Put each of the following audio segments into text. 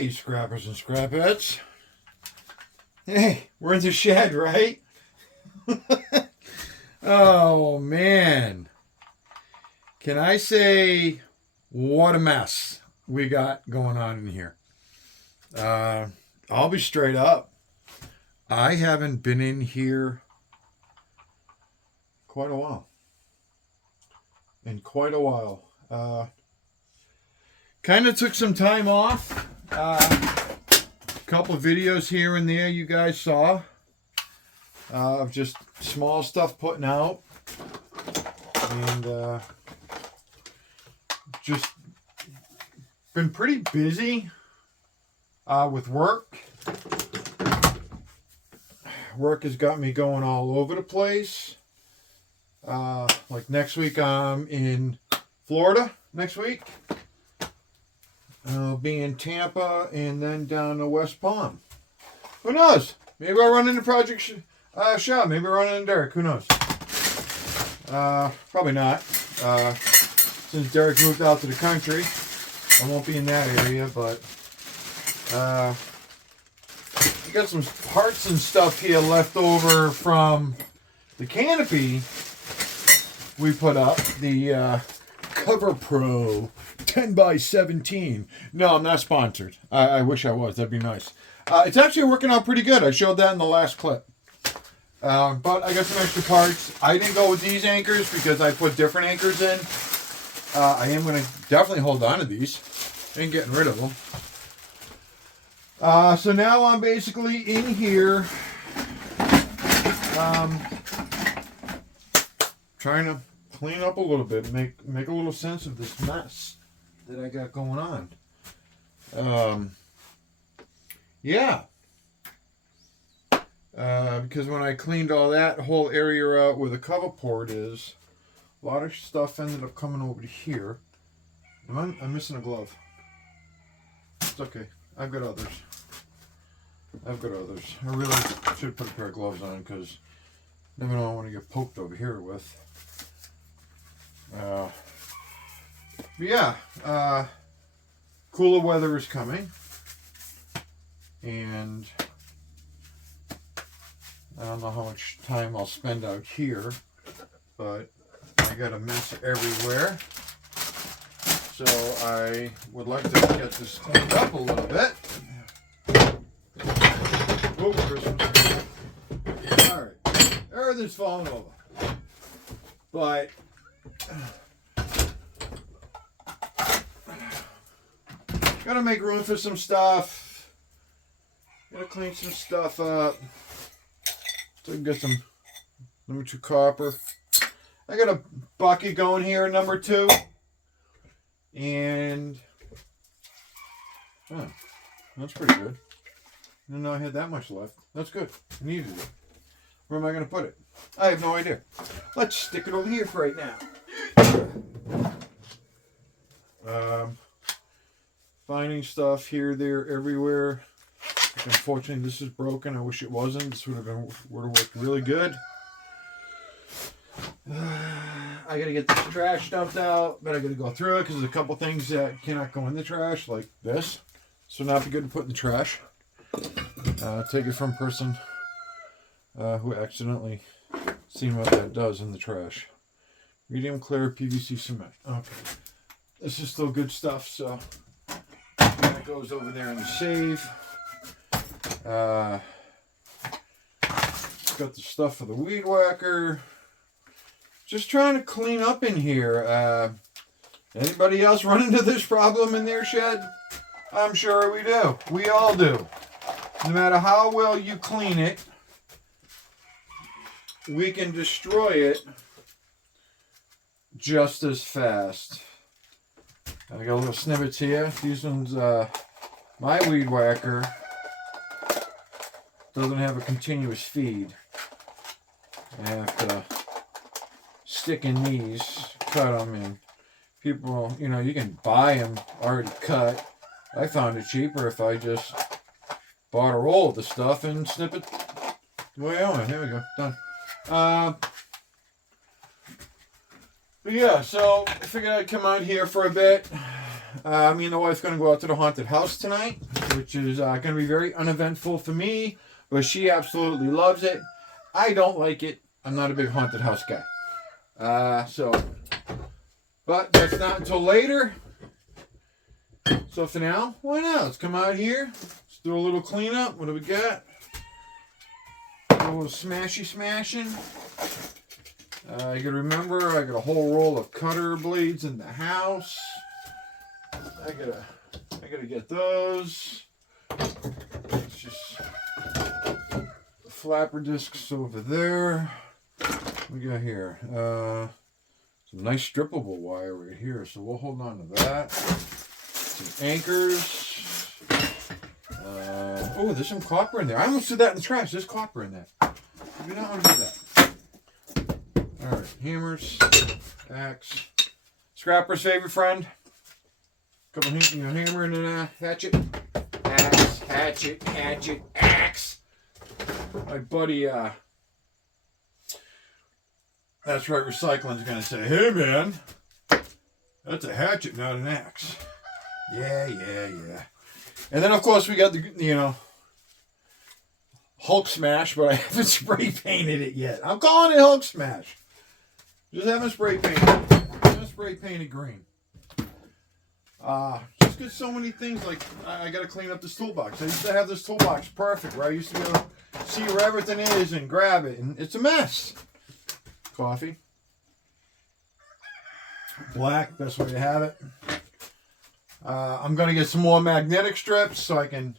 Hey, scrappers and scrapettes. Hey, we're in the shed, right? Oh, man. Can I say what a mess we got going on in here? I'll be straight up. I haven't been in here quite a while. Kind of took some time off. Couple of videos here and there you guys saw of just small stuff putting out, and just been pretty busy with work. Work has got me going all over the place. Like next week I'm in Florida next week. I'll be in Tampa and then down to West Palm. Who knows? Maybe I'll run into Project Shaw. Maybe I'll run into Derek. Who knows? Probably not. Since Derek moved out to the country, I won't be in that area, but we got some parts and stuff here left over from the canopy we put up. The Cover Pro 10x17. No, I'm not sponsored. I wish I was. That'd be nice. It's actually working out pretty good. I showed that in the last clip. But I got some extra parts. I didn't go with these anchors because I put different anchors in. I am going to definitely hold on to these. Ain't getting rid of them. So now I'm basically in here trying to clean up a little bit, make a little sense of this mess that I got going on. Yeah. Because when I cleaned all that whole area out where the cover port is, a lot of stuff ended up coming over to here. I'm missing a glove. It's okay. I've got others. I really should put a pair of gloves on because never know I want to get poked over here with. But yeah, cooler weather is coming, and I don't know how much time I'll spend out here, but I got a mess everywhere, so I would like to get this cleaned up a little bit. Oh, Christmas. Alright, everything's falling over, but gotta make room for some stuff. Gotta clean some stuff up so I can get some number 2 copper. I got a bucket going here, number 2, and oh, that's pretty good. I didn't know I had that much left. That's good. I needed it. Where am I going to put it? I have no idea. Let's stick it over here for right now. Finding stuff here, there, everywhere. Unfortunately, this is broken. I wish it wasn't. This would have worked really good. I gotta get this trash dumped out, but I gotta go through it because there's a couple things that cannot go in the trash, like this. So not be good to put in the trash. Take it from a person who accidentally seen what that does in the trash. Medium clear PVC cement. Okay. This is still good stuff, so that goes over there in the save. Got the stuff for the weed whacker. Just trying to clean up in here. Anybody else run into this problem in their shed? I'm sure we do. We all do. No matter how well you clean it, we can destroy it just as fast. I got little snippets here. These ones, my weed whacker doesn't have a continuous feed. I have to stick in these, cut them, and people, you know, you can buy them already cut. I found it cheaper if I just bought a roll of the stuff and snip it the way I want. Here we go, done. But yeah, so I figured I'd come out here for a bit. Me and the wife's going to go out to the haunted house tonight. which is going to be very uneventful for me, but she absolutely loves it. I don't like it. I'm not a big haunted house guy. But that's not until later. So for now, why not? Let's come out here. Let's do a little cleanup. What do we got? A little smashing. You gotta remember, I got a whole roll of cutter blades in the house. I gotta get those. It's just the flapper discs over there. What we got here? Some nice strippable wire right here, so we'll hold on to that. Some anchors. Oh, there's some copper in there. I almost did that in the trash. There's copper in there. I do not want to do that. Alright, hammers, axe. Scrapper's favorite friend. Couple, hammer and a hatchet. Axe. My buddy, that's right, recycling's gonna say, hey man, that's a hatchet, not an axe. Yeah. And then of course we got the, Hulk Smash, but I haven't spray painted it yet. I'm calling it Hulk Smash. Just haven't spray painted it. Just spray painted green. Just get so many things, like I gotta clean up this toolbox. I used to have this toolbox perfect, where I used to be able to see where everything is and grab it, and it's a mess. Coffee. Black, best way to have it. I'm gonna get some more magnetic strips so I can,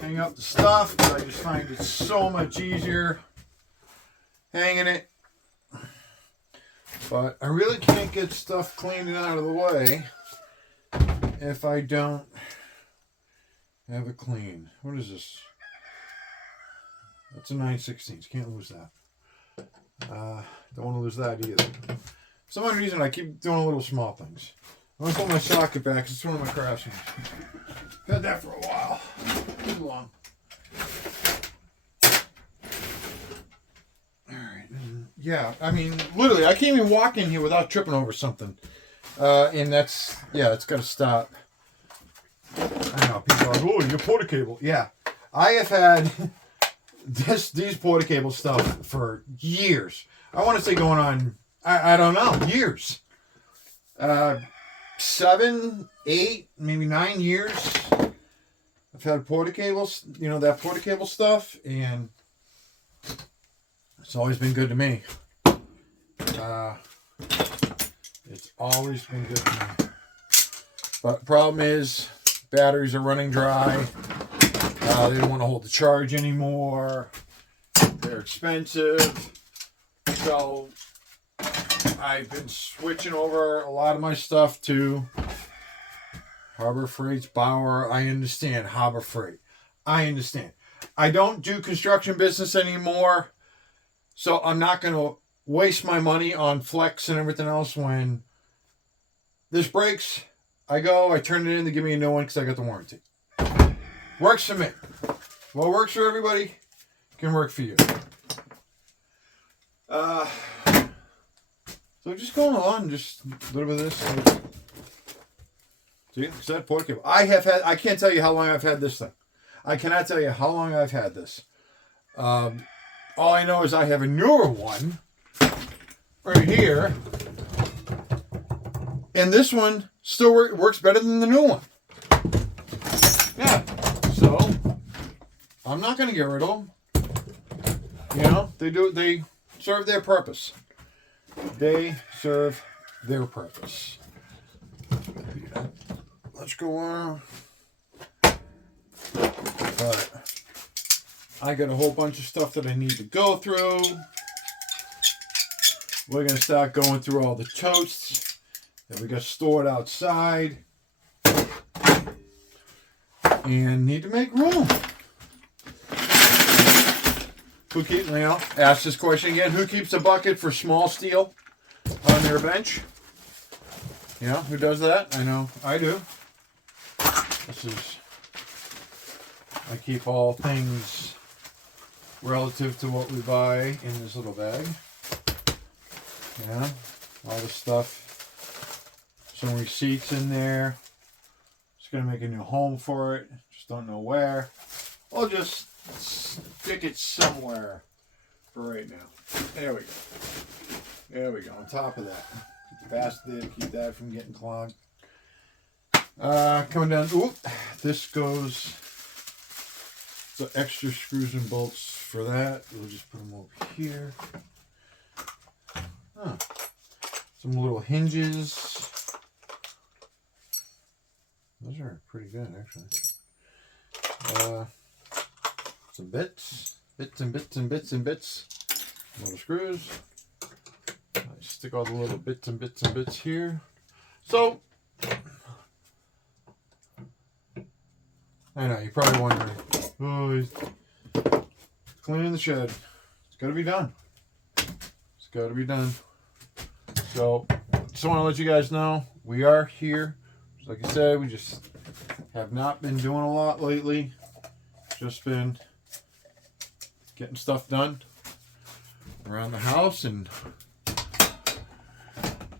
hang up the stuff, but I just find it so much easier hanging it. But I really can't get stuff cleaned and out of the way if I don't have it clean. What is this? That's a 9/16. Can't lose that. Don't want to lose that either. For some odd reason, I keep doing little small things. I want to put my socket back. It's one of my crafts. I've had that for a while. Too long. Alright. Yeah, I mean, literally, I can't even walk in here without tripping over something. And that's, it's got to stop. I know, people are like, oh, your porta cable. Yeah, I have had these porta cable stuff for years. I want to say going on, I don't know, years. 7, 8, maybe 9 years. I've had porta cables, that porta cable stuff, and it's always been good to me. It's always been good to me. But the problem is, batteries are running dry. They don't want to hold the charge anymore. They're expensive. So I've been switching over a lot of my stuff to Harbor Freight's Bauer. I understand Harbor Freight. I understand. I don't do construction business anymore, so I'm not going to waste my money on Flex and everything else. When this breaks, I turn it in, they give me a new one because I got the warranty. Works for me. What works for everybody can work for you. So just going along, just a little bit of this. See, it's that porta cable. I can't tell you how long I've had this thing. I cannot tell you how long I've had this. All I know is I have a newer one right here. And this one still works better than the new one. Yeah. So, I'm not going to get rid of them. They serve their purpose. They serve their purpose. Let's go on. But I got a whole bunch of stuff that I need to go through. We're going to start going through all the totes that we got stored outside. And need to make room. Ask this question again. Who keeps a bucket for small steel on their bench? Who does that? I know I do. I keep all things relative to what we buy in this little bag. All the stuff. Some receipts in there. Just gonna make a new home for it. Just don't know where. I'll just stick it somewhere for right now. There we go. There we go. On top of that. Past there to keep that from getting clogged. Coming down. Oop, this goes. The extra screws and bolts for that. We'll just put them over here. Huh. Some little hinges. Those are pretty good, actually. Some bits. Bits and bits and bits and bits. Little screws. I stick all the little bits and bits and bits here. So, I know, you're probably wondering, oh, he's cleaning the shed. It's got to be done. It's got to be done. So, just want to let you guys know, we are here. Like I said, we just have not been doing a lot lately. Just been getting stuff done around the house and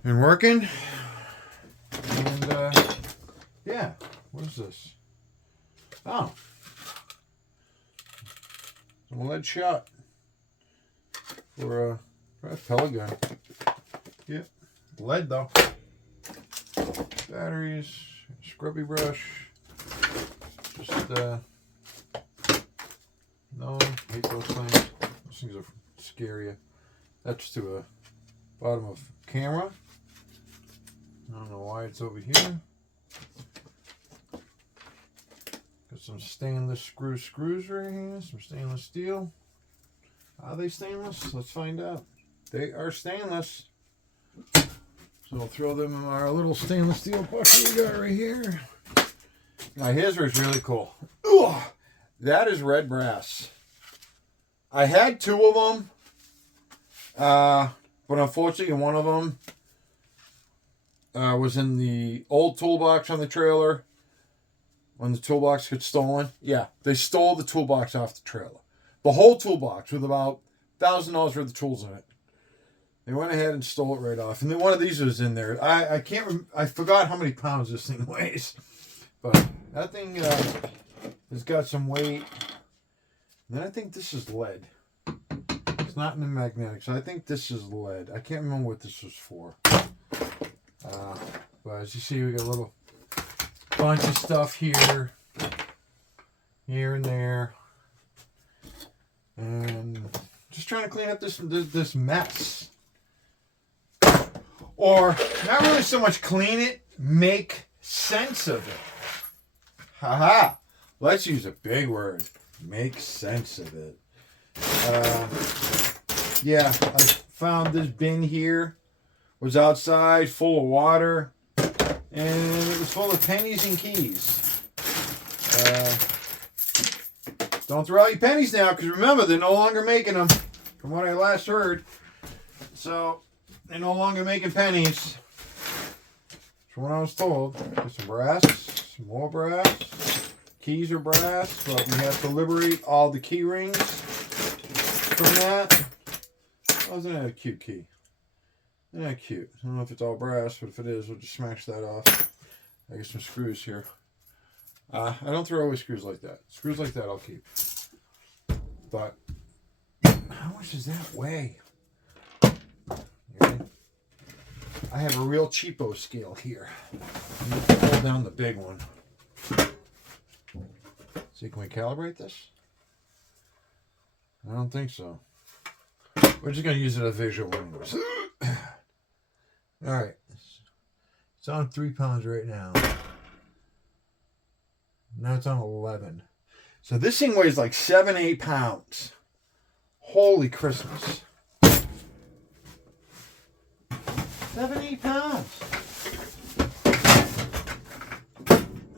working. And yeah, what is this? Oh, some lead shot for a pellet gun. Yep, lead though. Batteries, scrubby brush. Just no, hate those things. Those things are scary. That's to a bottom of camera. I don't know why it's over here. Got some stainless screws right here. Some stainless steel. Are they stainless? Let's find out. They are stainless. So I'll throw them in our little stainless steel bucket we got right here. Now his was really cool. Ugh, that is red brass. I had two of them. But unfortunately one of them was in the old toolbox on the trailer. When the toolbox got stolen. Yeah, they stole the toolbox off the trailer. The whole toolbox with about $1,000 worth of tools in it. They went ahead and stole it right off. And then one of these was in there. I can't I forgot how many pounds this thing weighs. But that thing has got some weight. And then I think this is lead. It's not in the magnetics. I think this is lead. I can't remember what this was for. But as you see, we got a little bunch of stuff here. Here and there. And just trying to clean up this mess. Or, not really so much clean it, make sense of it. Haha. Let's use a big word. Make sense of it. Yeah, I found this bin here. Was outside, full of water. And it was full of pennies and keys. Don't throw out your pennies now, because remember, they're no longer making them. From what I last heard. So, they're no longer making pennies. From what I was told. There's some brass, some more brass. Keys are brass, but we have to liberate all the key rings from that. Oh, isn't that a cute key? Isn't that cute? I don't know if it's all brass, but if it is, we'll just smash that off. I get some screws here. I don't throw away screws like that. Screws like that I'll keep. But, how much does that weigh? I have a real cheapo scale here. I need to pull down the big one. See, can we calibrate this? I don't think so. We're just going to use it as a visual anyways. Alright. It's on 3 pounds right now. Now it's on 11. So this thing weighs like 7-8 pounds. Holy Christmas. 7-8 pounds.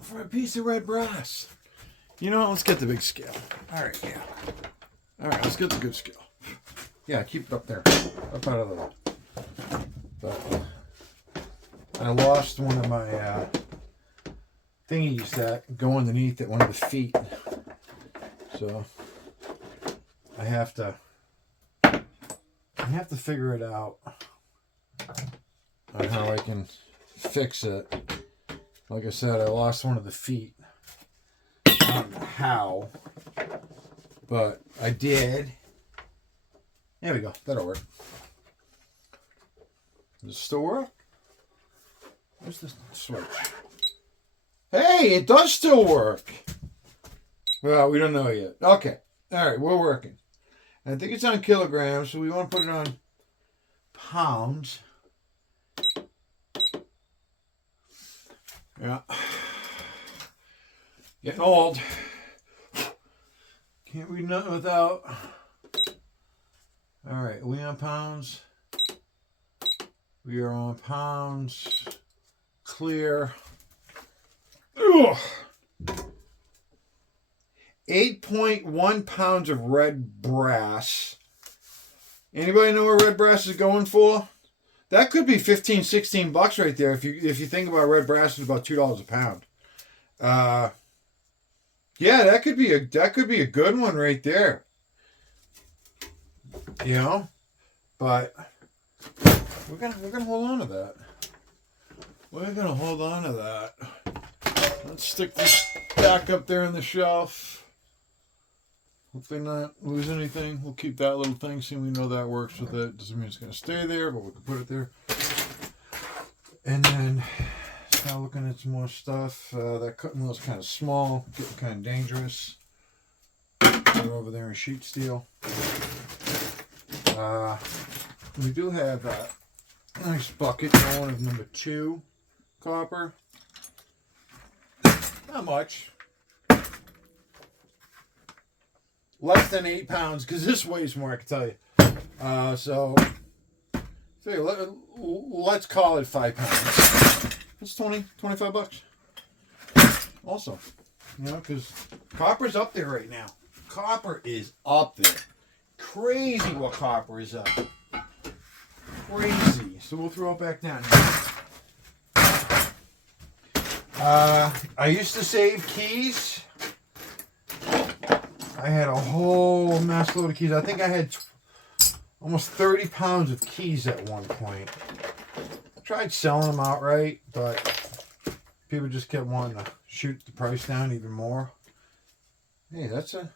For a piece of red brass. You know what? Let's get the big scale. Alright, yeah. Alright, let's get the good scale. Yeah, keep it up there. Up out of the way. But I lost one of my thingies that go underneath at one of the feet. So I have to figure it out on how I can fix it Like I said, I lost one of the feet. I don't know how, but I did. There we go. That'll work. Does it still work? Where's the switch? Hey, it does still work. Well, we don't know yet. Okay. All right, we're working. I think it's on kilograms, so we want to put it on pounds. Yeah. Getting old. Can't read nothing without. All right, are we on pounds? We are on pounds. Clear. Ugh. 8.1 pounds of red brass. Anybody know where red brass is going for? That could be 15, 16 bucks right there. If you think about red brass, it's about $2 a pound. Yeah, that could be a good one right there. You know, but we're gonna hold on to that. We're gonna hold on to that. Let's stick this back up there on the shelf. Hopefully not lose anything. We'll keep that little thing, so we know that works with it. Doesn't mean it's gonna stay there, but we can put it there. And then start looking at some more stuff. That cutting wheel's kind of small, getting kind of dangerous. Put it over there in sheet steel. We do have a nice bucket going of number 2 copper. Not much. Less than 8 pounds, because this weighs more, I can tell you. So let's call it 5 pounds. That's 25 bucks. Also, you know, because copper's up there right now. Copper is up there. Crazy what copper is up. Crazy. So we'll throw it back down here. I used to save keys. I had a whole mass load of keys. I think I had almost 30 pounds of keys at one point. I tried selling them outright, but people just kept wanting to shoot the price down even more. Hey, that's a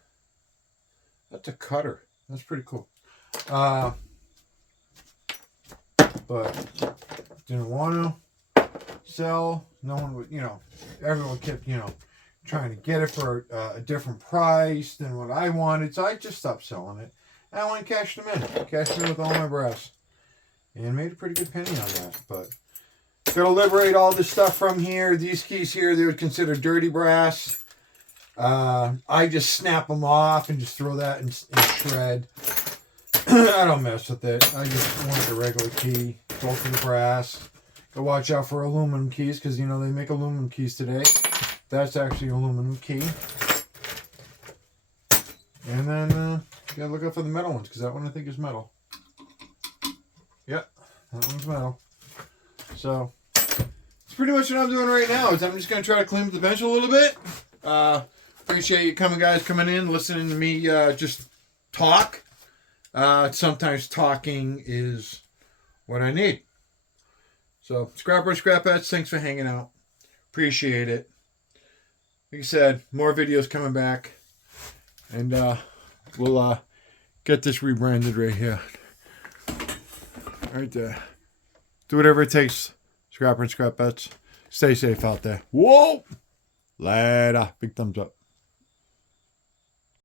cutter. That's pretty cool. But didn't want to sell. No one would, you know, everyone kept, you know, trying to get it for a different price than what I wanted. So I just stopped selling it. And I went and cashed them in. Cashed them in with all my brass. And made a pretty good penny on that. But gotta liberate all this stuff from here. These keys here, they would consider dirty brass. I just snap them off and just throw that in shred. I don't mess with it. I just want the regular key. Go for the brass. Go watch out for aluminum keys, because, you know, they make aluminum keys today. That's actually an aluminum key. And then you gotta look out for the metal ones, because that one I think is metal. Yep, that one's metal. So that's pretty much what I'm doing right now. Is I'm just gonna try to clean up the bench a little bit. Appreciate you coming in, listening to me just talk. Sometimes talking is what I need. So, Scrappers, Scrapettes, thanks for hanging out. Appreciate it. Like I said, more videos coming back. And we'll get this rebranded right here. Right there. Do whatever it takes, Scrappers, Scrapettes. Stay safe out there. Whoa! Later. Big thumbs up.